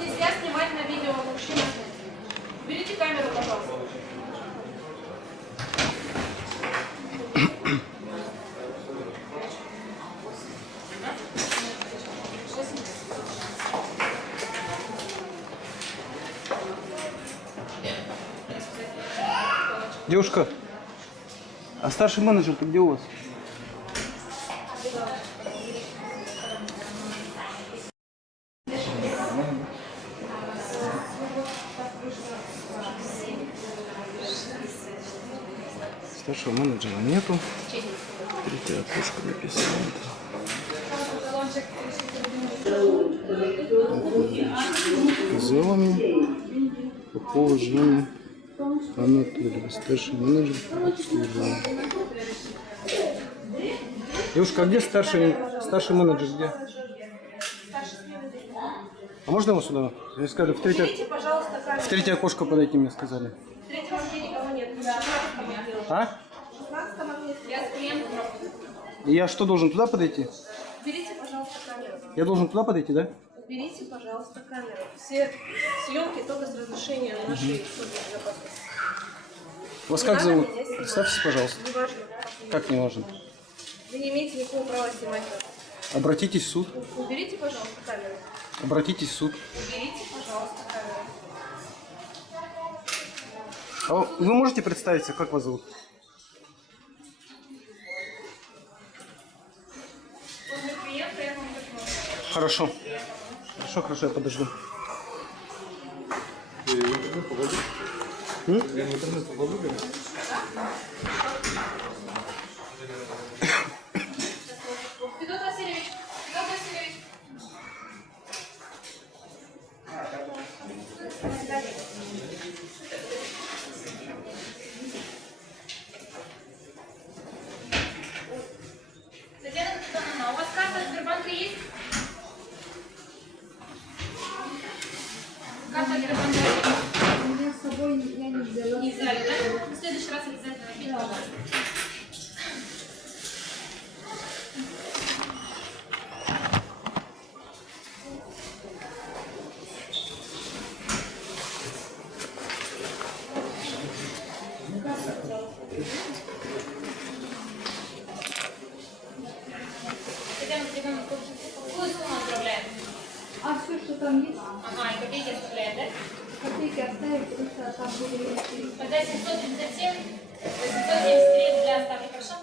нельзя снимать на видео мужчину. Уберите камеру, пожалуйста. Девушка, а старший менеджер-то где у вас? Старшего менеджера нету. Третья окошко написано. Зелами по положению Анатолий, старший менеджер обслуживания. Девушка, а где старший менеджер? Где? А можно его сюда? Мне сказали, в третье окошко подойти, мне сказали. В третьем окне никого нет. А? Я с клиентом работаю. И я что, должен туда подойти? Уберите, пожалуйста, камеру. Я должен туда подойти, да? Уберите, пожалуйста, камеру. Все съемки только с разрешения нашей службы безопасности. Вас как зовут? Представьтесь, пожалуйста. Не важно. Как не важно? Вы не имеете никакого права снимать нас. Обратитесь в суд. Уберите, пожалуйста, камеру. Обратитесь в суд. Уберите, пожалуйста, камеру. А вы можете представиться, как вас зовут? После клиента я вам так Хорошо. Хорошо, я подожду. Я в интернет попаду, Федот Васильевич, Федот Васильевич. Татьяна Константиновна, у вас карта Сбербанка есть? Карта Сбербанка есть? У меня с собой я не взяла. Не взяли, да? В следующий раз обязательно возьмите, пожалуйста. Татьяна Константиновна, какую сумму отправляем? А все, что там есть, Ага, и копейки оставляем, да? копейки оставить, потому что там были... Тогда 737, 873 для оставки, хорошо?